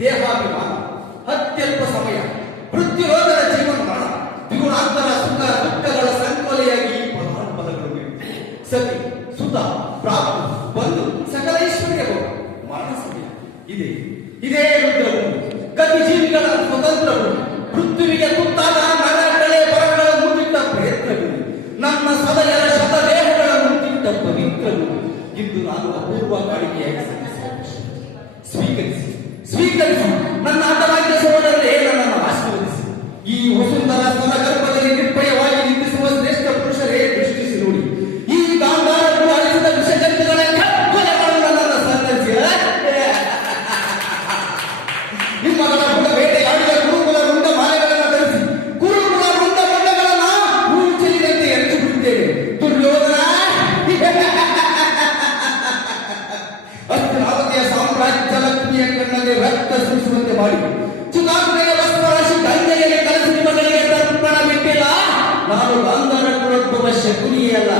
ದೇಹಾಭಿಮಾನ, ಅತ್ಯಲ್ಪ ಸಮಯ, ಮೃತ್ಯುರೋಧದ ಜೀವನಮಾನ, ದ್ವಿಗುಣಾಂತರ ಸುಖ ದುಃಖಗಳ ಸಂಕೋಲೆಯಾಗಿ ಪ್ರಧಾನ ಫಲಗಳು ಸತಿ, ಸುತ, ಪ್ರಾಪ್ತಿ, ಬಂಧು, ಸಕಲ ಐಶ್ವರ್ಯವು ಮರಣ ಸಮಯ. ಇದೇ ರುದ್ರಭೂಮಿ, ಗತಿ ಜೀವಿಗಳ ಸ್ವತಂತ್ರವು, ಮೃತ್ಯುವಿಗೆ ತುತ್ತಾದ ನರಕಳೆ ಬರಗಳ ಮುಂದಿಟ್ಟ ಪ್ರಯತ್ನಗಳು, ನನ್ನ ಸದಯರ ಶತದೇಹಗಳ ಮುಂದಿಟ್ಟ ಪವಿತ್ರಗಳು ಇಂದು ನಾನು ಅಪೂರ್ವ ಕಾಣಿಕೆಯಾಗಿ ಸ್ವೀಕರಿಸಿ ನನ್ನ ಆಟವಾಗಿದ್ದ ಸಹೋದರರೇ ನನ್ನನ್ನು ಆಶೀರ್ವದಿಸಿ. ಈ ವಸುಂಧರ ಸ್ತನ ಗರ್ಭದಲ್ಲಿ ನಿರ್ಭಯವಾಗಿ ನಿಂತಿಸುವ ಶ್ರೇಷ್ಠ ಪುರುಷರೇ ದೃಷ್ಟಿಸಿ ನೋಡಿ. ಈ ಗಾಂಧಾರ ಅಳಿಸಿದ ವಿಷಜಂತುಗಳ ಕತ್ತಲೆಗಳನ್ನು ನನ್ನನ್ನು ಸನ್ನರಿಸಿ ನಿಮ್ಮಗಳ ಕೂಡ ಬೇಟೆಯಾಡಿದ ಗುರುಕುಲ ರುಂಡ ಮಾಲೆಗಳನ್ನು ಧರಿಸಿ ಗುರುಕುಲ ರುಂಡ ಮಂಡಗಳನ್ನು ಹೂವು ಚೆಲ್ಲಿದಂತೆ ಎರೆದು ಬಿಡುತ್ತೇವೆ. ದುರ್ಯೋಧನ ಅಸ್ತಿನಾವತಿಯ ಸಾಮ್ರಾಜ್ಯ ಲಕ್ಷ್ಮಿಯ ಕಣ್ಣಲ್ಲಿ ರಕ್ತ ಸುರಿಸುವಂತೆ ಮಾಡಿ ಚುನಾವಣೆಯ ವಸ್ತ್ರರಾಶಿ ಗಂಗೆಯಲ್ಲಿ ಕಲಸಿ ನಿಮ್ಮಗಳಿಗೆ ತರ್ಪಣ ಬಿಟ್ಟಿಲ್ಲ. ನಾನು ಗಾಂಧಾರ ಕುಲೋದ್ಭವ ಶಕುನಿಯಲ್ಲ.